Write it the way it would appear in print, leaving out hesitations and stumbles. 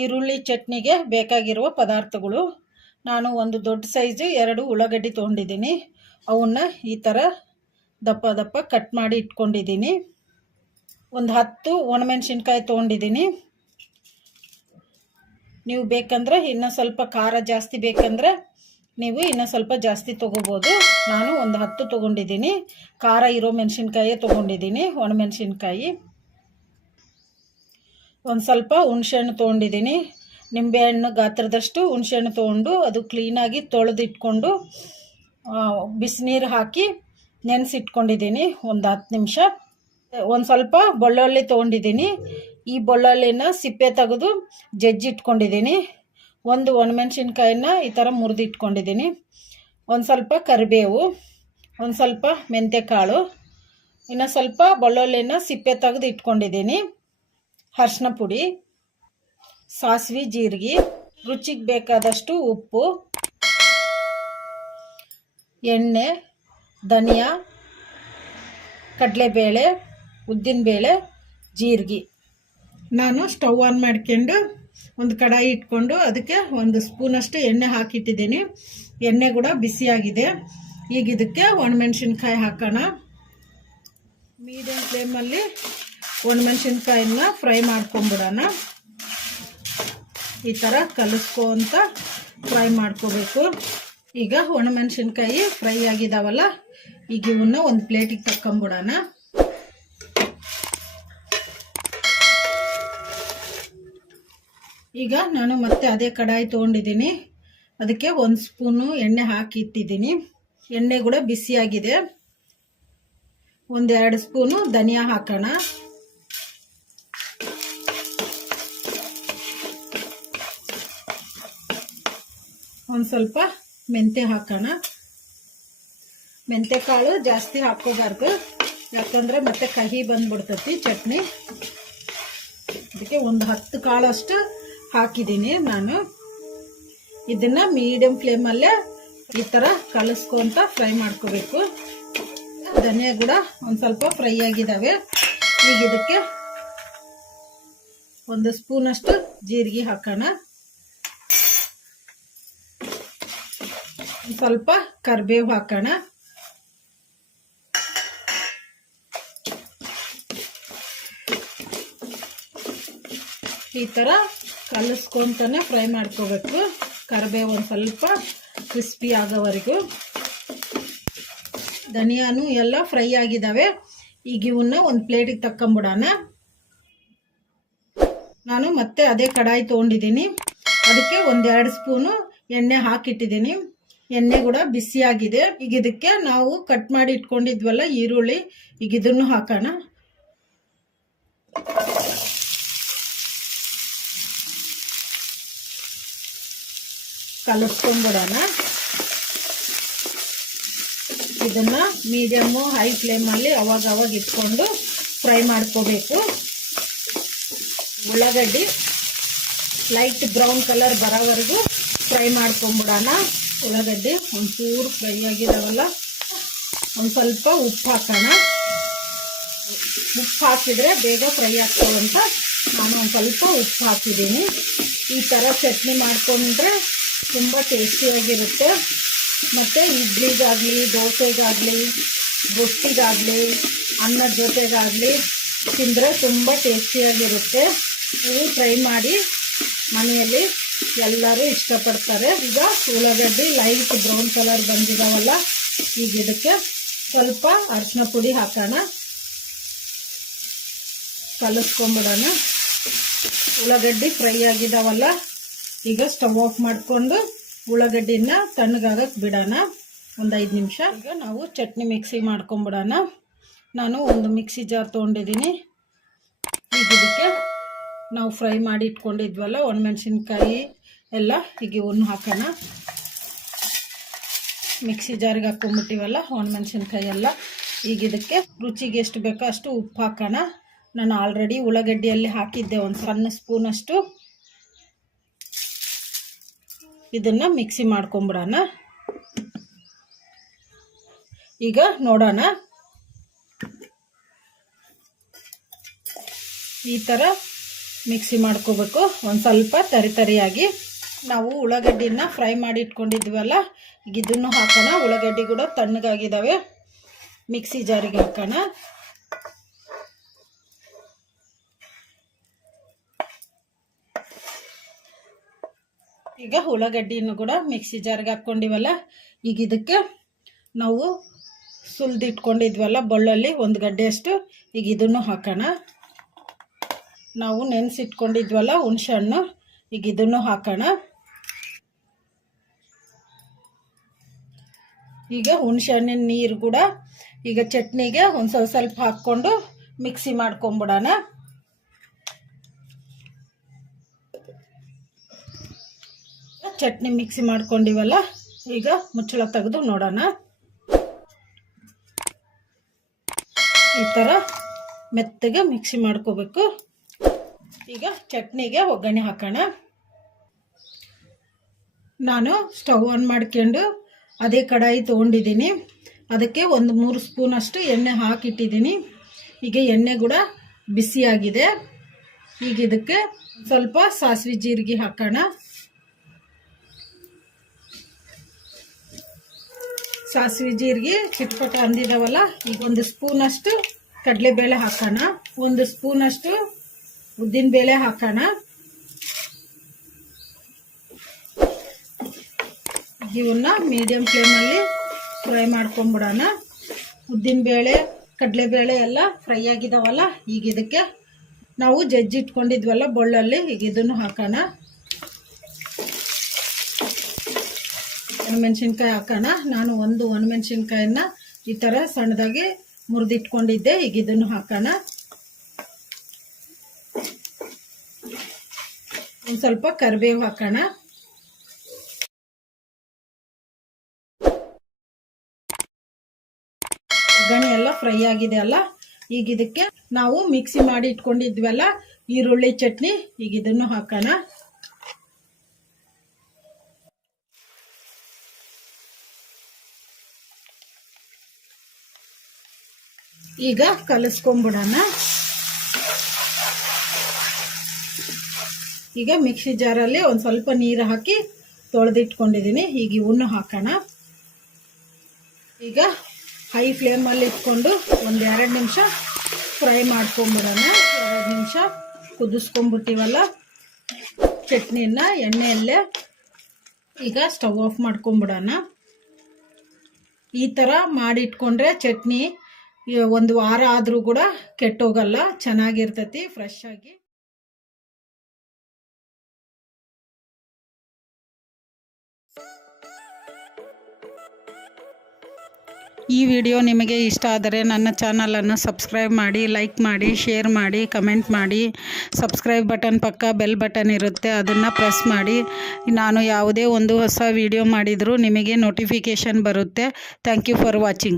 ಈರುಳ್ಳಿ ಚಟ್ನಿಗೆ ಬೇಕಾಗಿರುವ ಪದಾರ್ಥಗಳು, ನಾನು ಒಂದು ದೊಡ್ಡ ಸೈಜು 2 ಉಳ್ಳಾಗಡ್ಡಿ ತೊಗೊಂಡಿದ್ದೀನಿ. ಅವನ್ನ ಈ ಥರ ದಪ್ಪ ದಪ್ಪ ಕಟ್ ಮಾಡಿ ಇಟ್ಕೊಂಡಿದ್ದೀನಿ. ಒಂದು 10 ಒಣಮೆಣಸಿನ್ಕಾಯಿ ತೊಗೊಂಡಿದ್ದೀನಿ. ನೀವು ಬೇಕಂದ್ರೆ ಇನ್ನೂ ಸ್ವಲ್ಪ ಖಾರ ಜಾಸ್ತಿ ಬೇಕಂದ್ರೆ ನೀವು ಇನ್ನೂ ಸ್ವಲ್ಪ ಜಾಸ್ತಿ ತೊಗೋಬೋದು. ನಾನು ಒಂದು 10 ತೊಗೊಂಡಿದ್ದೀನಿ. ಖಾರ ಇರೋ ಮೆಣಸಿನ್ಕಾಯೇ ತೊಗೊಂಡಿದ್ದೀನಿ, ಒಣಮೆಣಸಿನ್ಕಾಯಿ. ಒಂದು ಸ್ವಲ್ಪ ಹುಣಸೆಹಣ್ಣು ತೊಗೊಂಡಿದ್ದೀನಿ. ನಿಂಬೆಹಣ್ಣು ಗಾತ್ರದಷ್ಟು ಹುಣಸೆಹಣ್ಣು ತೊಗೊಂಡು ಅದು ಕ್ಲೀನಾಗಿ ತೊಳೆದಿಟ್ಕೊಂಡು ಬಿಸಿನೀರು ಹಾಕಿ ನೆನೆಸಿಟ್ಕೊಂಡಿದ್ದೀನಿ ಒಂದು 10 ನಿಮಿಷ. ಒಂದು ಸ್ವಲ್ಪ ಬೆಳ್ಳುಳ್ಳಿ ತೊಗೊಂಡಿದ್ದೀನಿ. ಈ ಬೆಳ್ಳುಳ್ಳಿನ ಸಿಪ್ಪೆ ತೆಗೆದು ಜಜ್ಜಿಟ್ಕೊಂಡಿದ್ದೀನಿ. ಒಂದು ಒಣಮೆಣಸಿನ್ಕಾಯಿನ ಈ ಥರ ಮುರಿದಿಟ್ಕೊಂಡಿದ್ದೀನಿ. ಒಂದು ಸ್ವಲ್ಪ ಕರಿಬೇವು, ಒಂದು ಸ್ವಲ್ಪ ಮೆಂತ್ಯಕಾಳು, ಇನ್ನು ಸ್ವಲ್ಪ ಬೆಳ್ಳುಳ್ಳಿನ ಸಿಪ್ಪೆ ತೆಗೆದು ಇಟ್ಕೊಂಡಿದ್ದೀನಿ. ಅರಿಶಿನ ಪುಡಿ, ಸಾಸಿವೆ, ಜೀರಿಗೆ, ರುಚಿಗೆ ಬೇಕಾದಷ್ಟು ಉಪ್ಪು, ಎಣ್ಣೆ, ಧನಿಯಾ, ಕಡಲೆಬೇಳೆ, ಉದ್ದಿನಬೇಳೆ, ಜೀರಿಗೆ. ನಾನು ಸ್ಟವ್ ಆನ್ ಮಾಡ್ಕೊಂಡು ಒಂದು ಕಡಾಯಿ ಇಟ್ಕೊಂಡು ಅದಕ್ಕೆ 1 ಸ್ಪೂನಷ್ಟು ಎಣ್ಣೆ ಹಾಕಿಟ್ಟಿದ್ದೀನಿ. ಎಣ್ಣೆ ಕೂಡ ಬಿಸಿಯಾಗಿದೆ. ಈಗ ಇದಕ್ಕೆ ಒಣಮೆಣಸಿನ್ಕಾಯಿ ಹಾಕೋಣ. ಮೀಡಿಯಮ್ ಫ್ಲೇಮಲ್ಲಿ ಒಣಮೆಣಸಿನ್ಕಾಯಿನ ಫ್ರೈ ಮಾಡ್ಕೊಂಬಿಡೋಣ. ಈ ಥರ ಕಲಿಸ್ಕೊಂತ ಫ್ರೈ ಮಾಡ್ಕೋಬೇಕು. ಈಗ ಒಣಮೆಣಸಿನ್ಕಾಯಿ ಫ್ರೈ ಆಗಿದಾವಲ್ಲ, ಈಗ ಇವನ್ನ ಒಂದು ಪ್ಲೇಟಿಗೆ ತಕ್ಕೊಂಬಿಡೋಣ. ಈಗ ನಾನು ಮತ್ತೆ ಅದೇ ಕಡಾಯಿ ತೊಗೊಂಡಿದ್ದೀನಿ. ಅದಕ್ಕೆ 1 ಸ್ಪೂನು ಎಣ್ಣೆ ಹಾಕಿ ಇಟ್ಟಿದ್ದೀನಿ. ಎಣ್ಣೆ ಕೂಡ ಬಿಸಿಯಾಗಿದೆ. 1-2 ಸ್ಪೂನು ಧನಿಯಾ ಹಾಕೋಣ. ಒಂದು ಸ್ವಲ್ಪ ಮೆಂತ್ಯ ಹಾಕೋಣ. ಮೆಂತ್ಯ ಕಾಳು ಜಾಸ್ತಿ ಹಾಕೋಬಾರ್ದು, ಯಾಕಂದರೆ ಮತ್ತೆ ಕಹಿ ಬಂದ್ಬಿಡ್ತೈತಿ ಚಟ್ನಿ. ಅದಕ್ಕೆ ಒಂದು 10 ಕಾಳಷ್ಟು ಹಾಕಿದ್ದೀನಿ ನಾನು. ಇದನ್ನು ಮೀಡಿಯಮ್ ಫ್ಲೇಮಲ್ಲೇ ಈ ಥರ ಕಲಿಸ್ಕೊಂತ ಫ್ರೈ ಮಾಡ್ಕೋಬೇಕು. ಧನಿಯಾ ಕೂಡ ಒಂದು ಸ್ವಲ್ಪ ಫ್ರೈ ಆಗಿದ್ದಾವೆ. ಈಗ ಇದಕ್ಕೆ 1 ಸ್ಪೂನಷ್ಟು ಜೀರಿಗೆ ಹಾಕೋಣ. ಸ್ವಲ್ಪ ಕರಿಬೇವು ಹಾಕೋಣ. ಈ ಥರ ಕಲಿಸ್ಕೊಂತಾನೆ ಫ್ರೈ ಮಾಡ್ಕೋಬೇಕು. ಕರಿಬೇವು ಒಂದು ಸ್ವಲ್ಪ ಕ್ರಿಸ್ಪಿ ಆಗೋವರೆಗೂ. ಧನಿಯಾನು ಎಲ್ಲ ಫ್ರೈ ಆಗಿದ್ದಾವೆ. ಈಗ ಇವನ್ನ ಒಂದು ಪ್ಲೇಟಿಗೆ ತಕ್ಕೊಂಬಿಡೋಣ. ನಾನು ಮತ್ತೆ ಅದೇ ಕಡಾಯಿ ತೊಗೊಂಡಿದ್ದೀನಿ. ಅದಕ್ಕೆ 1-2 ಸ್ಪೂನು ಎಣ್ಣೆ ಹಾಕಿಟ್ಟಿದ್ದೀನಿ. ಎಣ್ಣೆ ಕೂಡ ಬಿಸಿಯಾಗಿದೆ. ಈಗ ಇದಕ್ಕೆ ನಾವು ಕಟ್ ಮಾಡಿ ಇಟ್ಕೊಂಡಿದ್ವಲ್ಲ ಈರುಳ್ಳಿ, ಈಗ ಇದನ್ನು ಹಾಕೋಣ. ಕಲಿಸ್ಕೊಂಡ್ಬಿಡೋಣ. ಇದನ್ನ ಮೀಡಿಯಮ್ಮು ಹೈ ಫ್ಲೇಮಲ್ಲಿ ಅವಾಗ ಇಟ್ಕೊಂಡು ಫ್ರೈ ಮಾಡ್ಕೋಬೇಕು. ಉಳ್ಳಾಗಡ್ಡಿ ಲೈಟ್ ಬ್ರೌನ್ ಕಲರ್ ಬರೋವರೆಗೂ ಫ್ರೈ ಮಾಡ್ಕೊಂಡ್ಬಿಡೋಣ. ಉಳ್ಳಾಗಡ್ಡಿ ಒಂಚೂರು ಫ್ರೈ ಆಗಿದಾವಲ್ಲ, ಒಂದು ಸ್ವಲ್ಪ ಉಪ್ಪು ಹಾಕೋಣ. ಉಪ್ಪು ಹಾಕಿದರೆ ಬೇಗ ಫ್ರೈ ಆಗ್ತಾವಂತ ನಾನು ಒಂದು ಸ್ವಲ್ಪ ಉಪ್ಪು ಹಾಕಿದ್ದೀನಿ. ಈ ಥರ ಚಟ್ನಿ ಮಾಡಿಕೊಂಡ್ರೆ ತುಂಬ ಟೇಸ್ಟಿಯಾಗಿರುತ್ತೆ. ಮತ್ತು ಇಡ್ಲಿಗಾಗಲಿ, ದೋಸೆಗಾಗಲಿ, ರೊಟ್ಟಿಗಾಗಲಿ, ಅನ್ನದ ಜೊತೆಗಾಗಲಿ ತಿಂದರೆ ತುಂಬ ಟೇಸ್ಟಿಯಾಗಿರುತ್ತೆ. ನೀವು ಟ್ರೈ ಮಾಡಿ, ಮನೆಯಲ್ಲಿ ಎಲ್ಲರೂ ಇಷ್ಟಪಡ್ತಾರೆ. ಈಗ ಉಳ್ಳಾಗಡ್ಡಿ ಲೈಟ್ ಬ್ರೌನ್ ಕಲರ್ ಬಂದಿದಾವಲ್ಲ, ಈಗ ಇದಕ್ಕೆ ಸ್ವಲ್ಪ ಅರಿಶಿನ ಪುಡಿ ಹಾಕೋಣ. ಕಲಿಸ್ಕೊಂಬಿಡೋಣ. ಉಳ್ಳಾಗಡ್ಡಿ ಫ್ರೈ ಆಗಿದಾವಲ್ಲ, ಈಗ ಸ್ಟವ್ ಆಫ್ ಮಾಡಿಕೊಂಡು ಉಳ್ಳಾಗಡ್ಡಿನ ತಣ್ಣಗಾಗಕ್ಕೆ ಬಿಡೋಣ ಒಂದು 5 ನಿಮಿಷ. ಈಗ ನಾವು ಚಟ್ನಿ ಮಿಕ್ಸಿ ಮಾಡ್ಕೊಂಬಿಡೋಣ. ನಾನು ಒಂದು ಮಿಕ್ಸಿ ಜಾರ್ ತೊಗೊಂಡಿದ್ದೀನಿ. ಈಗ ಇದಕ್ಕೆ ನಾವು ಫ್ರೈ ಮಾಡಿ ಇಟ್ಕೊಂಡಿದ್ವಲ್ಲ ಒಣಮೆಣಸಿನ್ಕಾಯಿ ಎಲ್ಲ, ಈಗ ಇವನ್ನ ಹಾಕೋಣ. ಮಿಕ್ಸಿ ಜಾರಿಗೆ ಹಾಕ್ಕೊಂಬಿಟ್ಟಿವಲ್ಲ ಒಣಮೆಣಸಿನ್ಕಾಯಿ ಎಲ್ಲ. ಈಗ ಇದಕ್ಕೆ ರುಚಿಗೆ ಎಷ್ಟು ಬೇಕೋ ಅಷ್ಟು ಉಪ್ಪು ಹಾಕೋಣ. ನಾನು ಆಲ್ರೆಡಿ ಉಳ್ಳಾಗಡ್ಡಿಯಲ್ಲಿ ಹಾಕಿದ್ದೆ ಒಂದು ಸಣ್ಣ ಸ್ಪೂನಷ್ಟು. ಇದನ್ನು ಮಿಕ್ಸಿ ಮಾಡ್ಕೊಂಬಿಡೋಣ. ಈಗ ನೋಡೋಣ. ಈ ಥರ ಮಿಕ್ಸಿ ಮಾಡ್ಕೋಬೇಕು ಒಂದು ಸ್ವಲ್ಪ ತರಿಯಾಗಿ. ನಾವು ಉಳ್ಳಾಗಡ್ಡಿನ ಫ್ರೈ ಮಾಡಿ ಇಟ್ಕೊಂಡಿದ್ವಲ್ಲ, ಈಗ ಇದನ್ನು ಹಾಕೋಣ. ಉಳ್ಳಾಗಡ್ಡಿ ಕೂಡ ತಣ್ಣಗಾಗಿದ್ದಾವೆ. ಮಿಕ್ಸಿ ಜಾರಿಗೆ ಹಾಕೋಣ. ಈಗ ಉಳ್ಳಾಗಡ್ಡಿನೂ ಕೂಡ ಮಿಕ್ಸಿ ಜಾರಿಗೆ ಹಾಕ್ಕೊಂಡಿವಲ್ಲ, ಈಗ ಇದಕ್ಕೆ ನಾವು ಸುಲಿದಿಟ್ಕೊಂಡಿದ್ವಲ್ಲ ಬೊಳ್ಳಲ್ಲಿ ಒಂದು ಗಡ್ಡೆಯಷ್ಟು, ಈಗ ಇದನ್ನು ಹಾಕೋಣ. ನಾವು ನೆನೆಸಿಟ್ಕೊಂಡಿದ್ವಲ್ಲ ಹುಣಸೆ ಹಣ್ಣು, ಈಗ ಇದನ್ನು ಹಾಕೋಣ. ಈಗ ಹುಣಸೆ ಹಣ್ಣಿನ ನೀರು ಕೂಡ ಈಗ ಚಟ್ನಿಗೆ ಒಂದು ಸ್ವಲ್ಪ ಹಾಕ್ಕೊಂಡು ಮಿಕ್ಸಿ ಮಾಡ್ಕೊಂಬಿಡೋಣ. ಚಟ್ನಿ ಮಿಕ್ಸಿ ಮಾಡ್ಕೊಂಡಿವಲ್ಲ, ಈಗ ಮುಚ್ಚಳ ತೆಗೆದು ನೋಡೋಣ. ಈ ಥರ ಮೆತ್ತಗೆ ಮಿಕ್ಸಿ ಮಾಡ್ಕೋಬೇಕು. ಈಗ ಚಟ್ನಿಗೆ ಒಗ್ಗರಣೆ ಹಾಕೋಣ. ನಾನು ಸ್ಟವ್ ಆನ್ ಮಾಡ್ಕೊಂಡು ಅದೇ ಕಡಾಯಿ ತೊಗೊಂಡಿದ್ದೀನಿ. ಅದಕ್ಕೆ ಒಂದು 3 ಸ್ಪೂನಷ್ಟು ಎಣ್ಣೆ ಹಾಕಿಟ್ಟಿದ್ದೀನಿ. ಈಗ ಎಣ್ಣೆ ಕೂಡ ಬಿಸಿಯಾಗಿದೆ. ಈಗ ಇದಕ್ಕೆ ಸ್ವಲ್ಪ ಸಾಸಿವೆ ಜೀರಿಗೆ ಹಾಕೋಣ. ಸಾಸಿವೆ ಜೀರಿಗೆ ಚಿಟ್ಪಟ ಅಂದಿದ್ದಾವಲ್ಲ, ಈಗ 1 ಸ್ಪೂನಷ್ಟು ಕಡಲೆಬೇಳೆ ಹಾಕೋಣ. 1 ಸ್ಪೂನಷ್ಟು ಉದ್ದಿನಬೇಳೆ ಹಾಕೋಣ. ಇವನ್ನ ಮೀಡಿಯಂ ಫ್ಲೇಮಲ್ಲಿ ಫ್ರೈ ಮಾಡ್ಕೊಂಬಿಡೋಣ. ಉದ್ದಿನಬೇಳೆ ಕಡಲೆಬೇಳೆ ಎಲ್ಲ ಫ್ರೈ ಆಗಿದಾವಲ್ಲ, ಈಗ ಇದಕ್ಕೆ ನಾವು ಜಜ್ಜಿಟ್ಕೊಂಡಿದ್ವಲ್ಲ ಬೊಳ್ಳಲ್ಲಿ, ಈಗ ಇದನ್ನು ಹಾಕೋಣ. ಒಣಮೆಣಸಿನ್ಕಾಯಿ ಹಾಕೋಣ. ನಾನು ಒಂದು ಒಣಮೆಣಸಿನ್ಕಾಯನ್ನ ಈ ಥರ ಸಣ್ಣದಾಗಿ ಮುರಿದಿಟ್ಕೊಂಡಿದ್ದೆ, ಈಗ ಇದನ್ನು ಹಾಕೋಣ. ಒಂದು ಸ್ವಲ್ಪ ಕರಿಬೇವು ಹಾಕೋಣ. ಒಗ್ಗರಣೆ ಎಲ್ಲ ಫ್ರೈ ಆಗಿದೆ ಅಲ್ಲ, ಈಗ ಇದಕ್ಕೆ ನಾವು ಮಿಕ್ಸಿ ಮಾಡಿ ಇಟ್ಕೊಂಡಿದ್ವಲ್ಲ ಈರುಳ್ಳಿ ಚಟ್ನಿ, ಈಗ ಇದನ್ನು ಹಾಕೋಣ. ಈಗ ಕಲಿಸ್ಕೊಂಬಿಡೋಣ. ಈಗ ಮಿಕ್ಸಿ ಜಾರಲ್ಲಿ ಒಂದು ಸ್ವಲ್ಪ ನೀರು ಹಾಕಿ ತೊಳೆದಿಟ್ಕೊಂಡಿದ್ದೀನಿ. ಈಗ ಇವನ್ನು ಹಾಕೋಣ. ಈಗ ಹೈ ಫ್ಲೇಮಲ್ಲಿ ಇಟ್ಕೊಂಡು ಒಂದು 2 ನಿಮಿಷ ಫ್ರೈ ಮಾಡ್ಕೊಂಬಿಡೋಣ. 2 ನಿಮಿಷ ಕುದಿಸ್ಕೊಂಬಿಟ್ಟಿವಲ್ಲ ಚಟ್ನಿನ ಎಣ್ಣೆಯಲ್ಲೇ. ಈಗ ಸ್ಟವ್ ಆಫ್ ಮಾಡ್ಕೊಂಬಿಡೋಣ. ಈ ಥರ ಮಾಡಿಟ್ಕೊಂಡ್ರೆ ಚಟ್ನಿ 1 ವಾರ ಆದರೂ ಕೂಡ ಕೆಟ್ಟೋಗಲ್ಲ, ಚೆನ್ನಾಗಿರ್ತೈತಿ ಫ್ರೆಶ್ ಆಗಿ. ಈ ವಿಡಿಯೋ ನಿಮಗೆ ಇಷ್ಟ ಆದರೆ ನನ್ನ ಚಾನಲನ್ನು ಸಬ್ಸ್ಕ್ರೈಬ್ ಮಾಡಿ, ಲೈಕ್ ಮಾಡಿ, ಶೇರ್ ಮಾಡಿ, ಕಮೆಂಟ್ ಮಾಡಿ. ಸಬ್ಸ್ಕ್ರೈಬ್ ಬಟನ್ ಪಕ್ಕ ಬೆಲ್ ಬಟನ್ ಇರುತ್ತೆ, ಅದನ್ನು ಪ್ರೆಸ್ ಮಾಡಿ. ನಾನು ಯಾವುದೇ ಒಂದು ಹೊಸ ವಿಡಿಯೋ ಮಾಡಿದರೂ ನಿಮಗೆ ನೋಟಿಫಿಕೇಷನ್ ಬರುತ್ತೆ. Thank you for watching.